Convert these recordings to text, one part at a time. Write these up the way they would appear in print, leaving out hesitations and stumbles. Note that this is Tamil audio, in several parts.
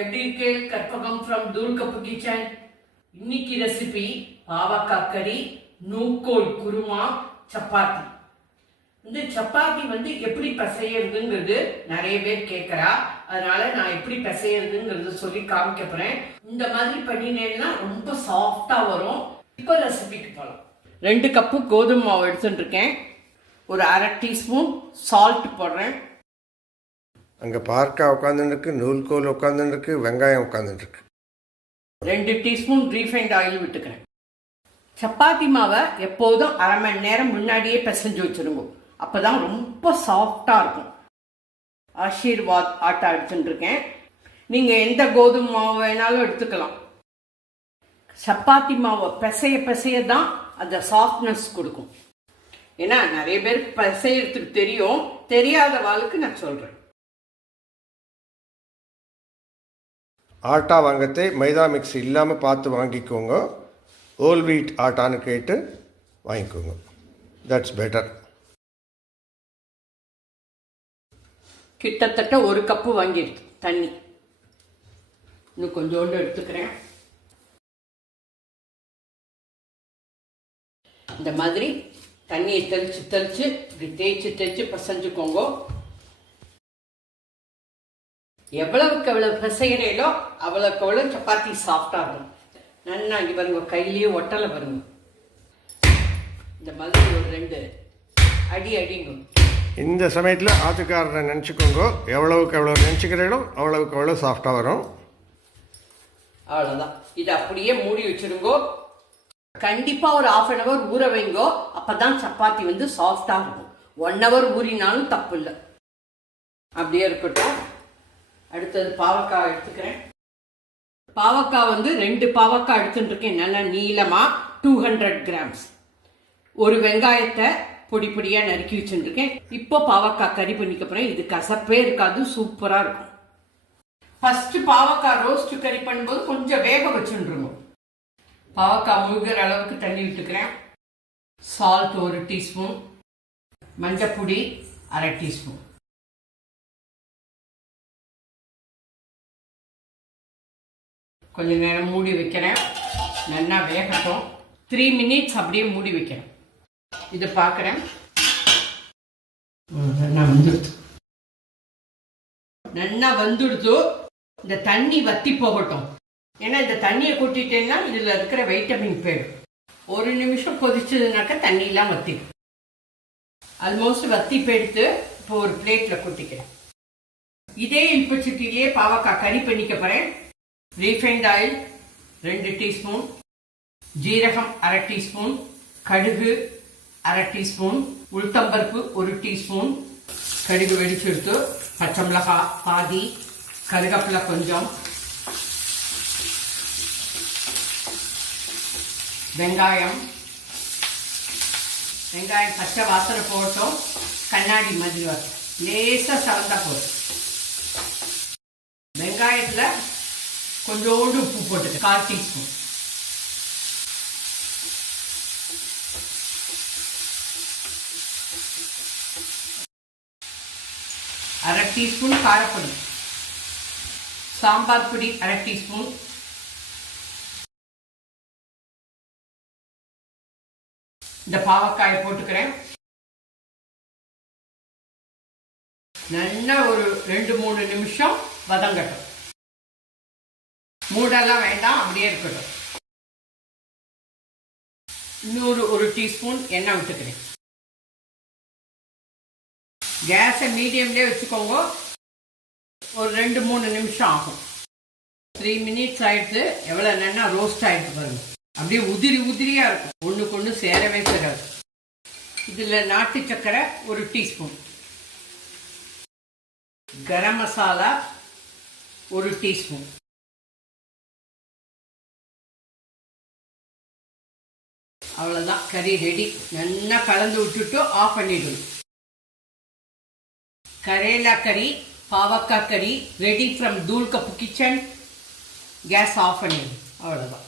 எப்படி இருக்கு? கற்பகம் ஃப்ரம் தூள் கப்பு கிச்சன். இன்னைக்கு ரெசிபி பாவக்காய் கறி, நூக்கோல் குருமா, சப்பாத்தி. இந்த சப்பாத்தி எப்படி பிசையறதுங்கிறது நிறைய பேர் கேட்கறா. அதனால நான் எப்படி பிசையறதுங்கிறது சொல்லி காமிக்க போறேன். இந்த மாதிரி பண்ணினேன்னா ரொம்ப சாஃப்டா வரும். இப்போ ரெசிபிக்கு போகலாம். 2 கப்பு கோதுமை மாவு எடுத்துட்டு இருக்கேன். ஒரு 1/2 டீஸ்பூன் சால்ட் போடுறேன். அங்கே பார்க்கா உட்காந்துருக்கு, நூல்கோல் உட்காந்துருக்கு, வெங்காயம் உட்காந்துருக்கு. 2 டீஸ்பூன் ரீஃபைண்ட் ஆயில் விட்டுக்கிறேன். சப்பாத்தி மாவை எப்போதும் 1/2 மணி நேரம் முன்னாடியே பிசைஞ்சு வச்சுருங்க. அப்போ தான் ரொம்ப சாஃப்டாக இருக்கும். ஆஷீர்வாத் ஆட்டா எடுத்துட்டு இருக்கேன். நீங்கள் எந்த கோதுமை மாவு வேணாலும் எடுத்துக்கலாம். சப்பாத்தி மாவை பிசைய தான் அந்த சாஃப்ட்னஸ் கொடுக்கும். ஏன்னா நிறைய பேருக்கு பிசையறதுக்கு தெரியும், தெரியாத வாழ்க்கை நான் சொல்கிறேன். ஆட்டா வாங்கத்தை மைதா மிக்ஸ் இல்லாமல் பார்த்து வாங்கிக்கோங்க. ஹோல் வீட் ஆட்டான்னு கேட்டு வாங்கிக்கோங்க. That's better. கிட்டத்தட்ட 1 கப்பு வாங்கிடுது தண்ணி. இன்னும் கொஞ்சோண்டு எடுத்துக்கிறேன். இந்த மாதிரி தண்ணியை தெளிச்சு இப்படி தேய்ச்சி பசைஞ்சுக்கோங்க. எவ்வளவுக்கு எவ்வளவு பிசைகிறீங்களோ அவ்வளவுக்கு எவ்வளவு சப்பாத்தி சாஃப்டா இருக்கும். நல்லா இங்கே பாருங்க, கையிலேயே ஒட்டலை பாருங்க. இந்த மாதிரி ஒரு 2 அடிங்க. இந்த சமயத்தில் ஆத்துக்காரரை நினச்சிக்கோங்க. எவ்வளவுக்கு எவ்வளோ நினச்சிக்கிறீங்களோ அவ்வளவுக்கு எவ்வளோ சாஃப்டாக வரும். அவ்வளோதான். இதை அப்படியே மூடி வச்சிருங்கோ. கண்டிப்பாக ஒரு 1/2 hour ஊற வைங்கோ. அப்போதான் சப்பாத்தி சாஃப்டாக இருக்கும். 1 hour ஊறினாலும் தப்பு இல்லை. அப்படியே இருக்கட்டும். அடுத்தது பாவக்காய் எடுத்துக்கிறேன். பாவக்காய் 2 பாவக்காய் எடுத்துட்டு இருக்கேன். நல்லா நீளமாக 200 grams. ஒரு வெங்காயத்தை பொடி பொடியாக நறுக்கி வச்சுருக்கேன். இப்போ பாவக்காய் கறி பண்ணிக்க போகிறேன். இது கசப்பே இருக்காது, சூப்பராக இருக்கும். ஃபர்ஸ்ட் பாவக்காய் ரோஸ்ட் கறி பண்ணும்போது கொஞ்சம் வேக வச்சுருங்க. பாவக்காய் முழுகிற அளவுக்கு தண்ணி விட்டுக்கிறேன். சால்ட் 1 டீஸ்பூன், மஞ்சப்பொடி 1/2 டீஸ்பூன். கொஞ்ச நேரம் மூடி வைக்கிறேன். நல்லா வேகட்டும். 3 minutes அப்படியே மூடி வைக்கிறேன். இதை பார்க்குறேன். நல்லா வந்துடுத்து. இந்த தண்ணி வத்தி போகட்டும். ஏன்னா இந்த தண்ணியை கொட்டிட்டேன்னா இதில் இருக்கிற வைட்டமின் போயிடும். 1 நிமிஷம் கொதிச்சதுனாக்கா தண்ணியெல்லாம் வத்திடும். ஆல்மோஸ்ட் வத்தி போயிடுத்து. இப்போ ஒரு பிளேட்டில் கொட்டிக்கிறேன். இதே இல்பச்சட்டிலேயே பாவக்காய் கறி பண்ணிக்க போகிறேன். ரீஃபைண்ட் ஆயில் 2 டீஸ்பூன், ஜீரகம் 1/2 டீஸ்பூன், கடுகு 1/2 டீஸ்பூன், உளுத்தம்பருப்பு 1 டீஸ்பூன். கடுகு வெடிச்செடுத்து, பச்சை மிளகாய் பாதி, கருவேப்பிலை கொஞ்சம், வெங்காயம் பச்சை வாசனை போட்டோம். கண்ணாடி மாதிரி வரும். லேசாக சவந்தா போதும். வெங்காயத்தில் கொஞ்சோண்டு உப்பு போட்டுக்க, 1/4 டீஸ்பூன். அரை டீஸ்பூன் காரப்பொடி, சாம்பார் பொடி 1/2 டீஸ்பூன், இந்த பாவக்காயை போட்டுக்கிறேன். நல்லா ஒரு 2-3 நிமிஷம் வதங்கட்டும். மூடெல்லாம் வேண்டாம், அப்படியே இருக்கட்டும். இன்னொரு 1 டீஸ்பூன் எண்ணெய் விட்டுக்கிறேன். கேஸை மீடியம்லேயே வச்சுக்கோங்க. ஒரு 2-3 நிமிஷம் ஆகும். 3 minutes ஆயிடுத்து. எவ்வளோ நல்லா ரோஸ்ட் ஆகிடுது பாருங்க. அப்படியே உதிரியாக இருக்கும். ஒன்றுக்கு ஒன்று சேரவே சேராது. இதில் நாட்டு சக்கரை 1 டீஸ்பூன், கரம் மசாலா 1 டீஸ்பூன், அவ்வளோதான். கறி ரெடி. நல்லா கலந்து விட்டுட்டு ஆஃப் பண்ணிடணும். கரேலா கறி, பாவக்காய் கறி ரெடி ஃப்ரம் தூள் கப்பு கிச்சன். கேஸ் ஆஃப் பண்ணிடணும். அவ்வளோதான்.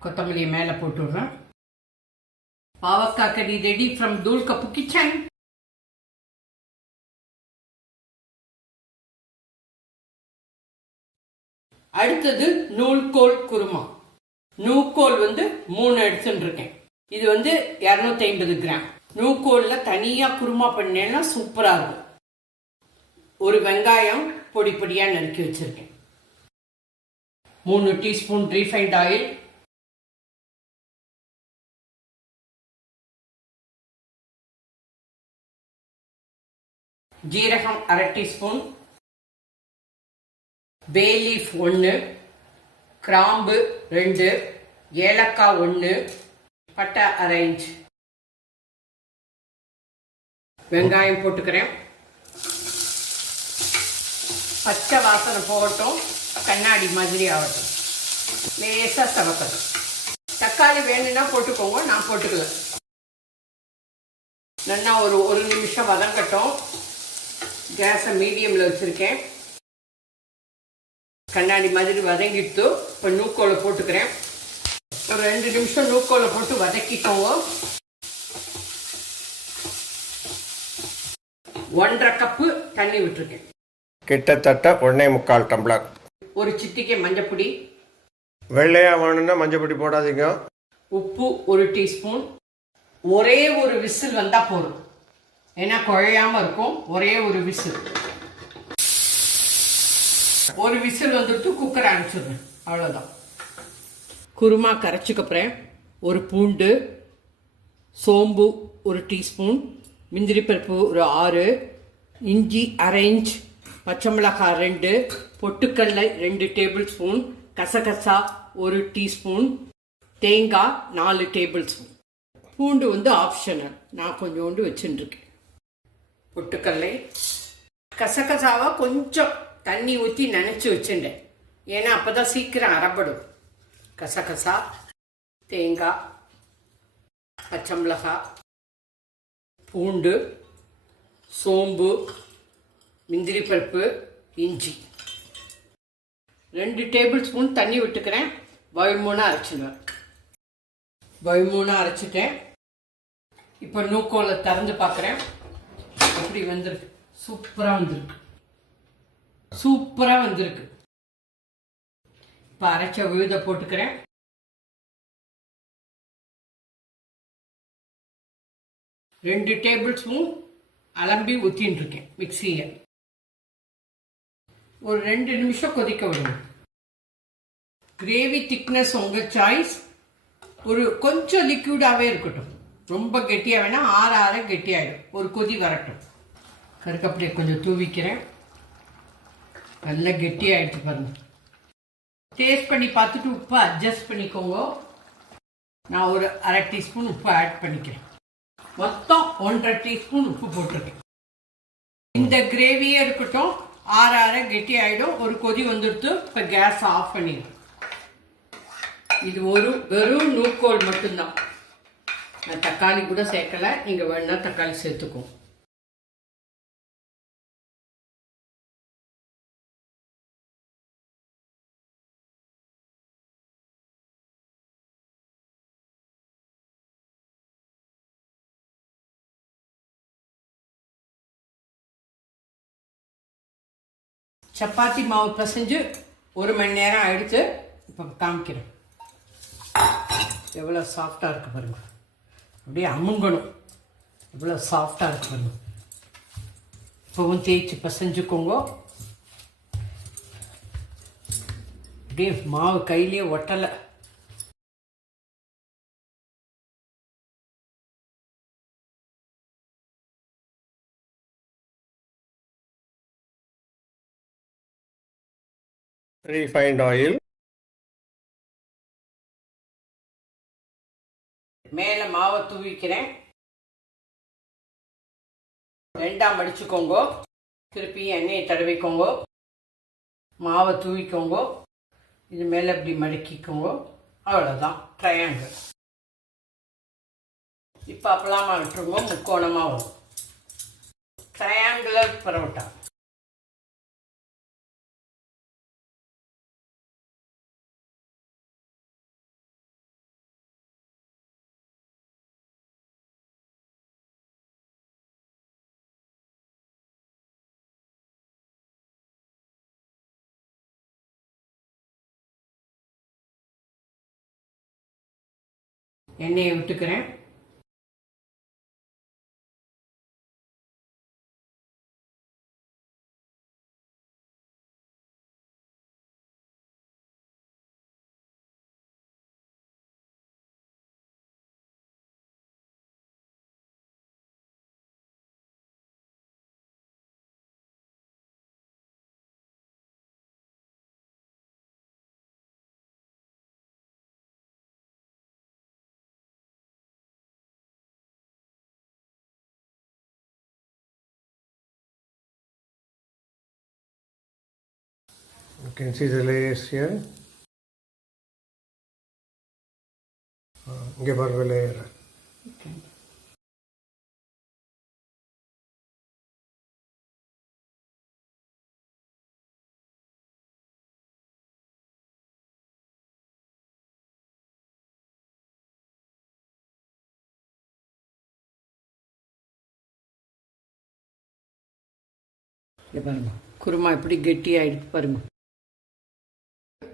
கொத்தமல்லியை மேலே போட்டுடுறேன். பாவக்காய் கறி ரெடி ஃப்ரம் தூள் கப்பு கிச்சன். அடுத்தது நூல்கோல் குருமா. நூக்கோல் 3 எடுத்துட்டு இருக்கேன். இது 250 கிராம். நூக்கோல்ல தனியா குருமா பண்ணேன்னா சூப்பரா இருக்கும். ஒரு வெங்காயம் பொடி பொடியா நறுக்கி வச்சிருக்கேன். 3 டீஸ்பூன் ரீஃபைண்ட் ஆயில், ஜீரகம் 1/2 டீஸ்பூன், பே லீஃப் 1, கிராம்பு 2, ஏலக்காய் 1, பட்டை 1/2 இன்ச். வெங்காயம் போட்டுக்கிறேன். பச்சை வாசனை போகட்டும், கண்ணாடி மாதிரி ஆகட்டும், லேசாக சவக்கட்டும். தக்காளி வேணும்னா போட்டுக்கோங்க, நான் போட்டுக்கல. நல்லா ஒரு நிமிஷம் வதங்கட்டும். கேஸை மீடியமில் வச்சுருக்கேன். கண்ணாடி மாதிரி வதங்கிட்டு இப்போ நூக்கோலை போட்டுக்கிறேன். ஒரு 2 நிமிஷம் நூக்கோலை போட்டு வதக்கிக்கோங்க. 1.5 கப்பு தண்ணி விட்டுருக்கேன். கிட்டத்தட்ட 1.25 டம்ளர். ஒரு சிட்டிகை மஞ்சப்பொடி, வெள்ளையா வேணும்னா மஞ்சப்பொடி போடாதீங்க. உப்பு 1 டீஸ்பூன். ஒரே ஒரு விசில் வந்தால் போதும், ஏன்னா குழையாமல் இருக்கும். ஒரே ஒரு விசில். ஒரு விசில் வந்துட்டு குக்கரை அனுப்பிச்சிடுறேன், அவ்வளோதான். குருமா கரைச்சிக்கப்புறேன் ஒரு பூண்டு, சோம்பு 1 டீஸ்பூன், முந்திரி பருப்பு ஒரு 6, இஞ்சி 1/2 இன்ச், பச்சை மிளகாய் 2, பொட்டுக்கடலை 2 டேபிள் ஸ்பூன், கசகசா 1 டீஸ்பூன், தேங்காய் 4 டேபிள் ஸ்பூன். பூண்டு ஆப்ஷனல், நான் கொஞ்சோண்டு வச்சுட்டுருக்கேன். பொட்டுக்கடலை, கசகசாவை கொஞ்சம் தண்ணி ஊற்றி நனைச்சி வச்சுட்டேன், ஏன்னா அப்போ தான் சீக்கிரம் அரைப்படும். கசகசா, தேங்காய், பச்சை மிளகாய், பூண்டு, சோம்பு, முந்திரி பருப்பு, இஞ்சி 2 டேபிள் ஸ்பூன் தண்ணி விட்டுக்கிறேன். வழுமூணாக அரைச்சிடுவேன். வழுமூணாக அரைச்சிட்டேன். இப்போ நூக்கோலை திறந்து பார்க்குறேன். அப்படி வந்திருக்கு, சூப்பராக வந்திருக்கு, சூப்பராக வந்திருக்கு. இப்போ அரைச்ச விழுதை போட்டுக்கிறேன். ரெண்டு டேபிள் ஸ்பூன் அலம்பி ஊற்றின்னு இருக்கேன் மிக்சியை. ஒரு 2 நிமிஷம் கொதிக்க விடணும். கிரேவி திக்னஸ் உங்கள் சாய்ஸ். ஒரு கொஞ்சம் லிக்விடாகவே இருக்கட்டும், ரொம்ப கெட்டியாக வேணால், ஆற கெட்டியாகிடும். ஒரு கொதி வரட்டும். கருக்கப்பிடியை கொஞ்சம் தூவிக்கிறேன். நல்லா கெட்டியாகிடுச்சு பாருங்க. டேஸ்ட் பண்ணி பார்த்துட்டு உப்பை அட்ஜஸ்ட் பண்ணிக்கோங்க. நான் ஒரு 1/2 டீஸ்பூன் உப்பு ஆட் பண்ணிக்கிறேன். மொத்தம் 1.5 டீஸ்பூன் உப்பு போட்டிருக்கேன். இந்த கிரேவியே இருக்கட்டும், ஆற கெட்டி ஆகிடும். ஒரு கொதி வந்துடுத்து. இப்போ கேஸ் ஆஃப் பண்ணிடும். இது வெறும் நூக்கோல் மட்டும்தான். நான் தக்காளி கூட சேர்க்கலை, நீங்கள் வேணுன்னா தக்காளி சேர்த்துக்கும். சப்பாத்தி மாவு பிசைஞ்சு 1 மணி நேரம் ஆயிடுச்சு. இப்போ காமிக்கிறேன். எவ்வளோ சாஃப்டாக இருக்குது பாருங்க. அப்படியே அமுங்கணும், எவ்வளோ சாஃப்டாக இருக்குது பாருங்க. இப்போவும் தேய்ச்சி பிசைஞ்சுக்கோங்க. அப்படியே மாவு கையிலேயே ஒட்டலை. ரீஃபைண்ட் ஆயில், மேலே மாவை தூவிக்கிறேன். 2ஆ மடிச்சுக்கோங்க. திருப்பி எண்ணெயை தடவிக்கோங்க. மாவை தூவிக்கோங்க. இது மேலே இப்படி மடக்கிக்கோங்க. அவ்வளோதான், ட்ரையாங்கிள். இப்போ அப்பலாமா விட்டுருங்க, முக்கோணமாக வரும். ட்ரையாங்குலர் பரோட்டா. எண்ணெயை விட்டுக்கிறேன். You can see the layers here. இங்கே பாருங்க லேயர். பாருங்க குருமா எப்படி கெட்டியாயிடுச்சு பாருங்க.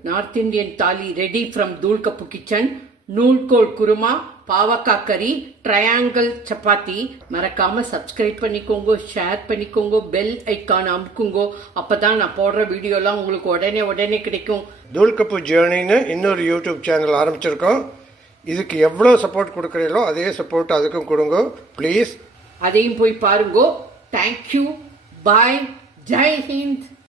நார்த் இந்தியன் தாலி ரெடி ஃப்ரம் தூள்கப்பு கிச்சன். நூல்கோல் குருமா, பாவக்காய் கறி, ட்ரையாங்கிள் சப்பாத்தி. மறக்காம சப்ஸ்கிரைப் பண்ணிக்கோங்க, ஷேர் பண்ணிக்கோங்க, பெல் ஐக்கான் அமுக்குங்கோ. அப்பதான் நான் போடுற வீடியோலாம் உங்களுக்கு உடனே கிடைக்கும். தூள்கப்பு ஜேர்னின்னு இன்னொரு யூடியூப் சேனல் ஆரம்பிச்சிருக்கோம். இதுக்கு எவ்வளோ சப்போர்ட் கொடுக்குறீங்களோ அதே சப்போர்ட் அதுக்கும் கொடுங்க ப்ளீஸ். அதையும் போய் பாருங்கோ. தேங்க்யூ, பாய், ஜெய் ஹிந்த்.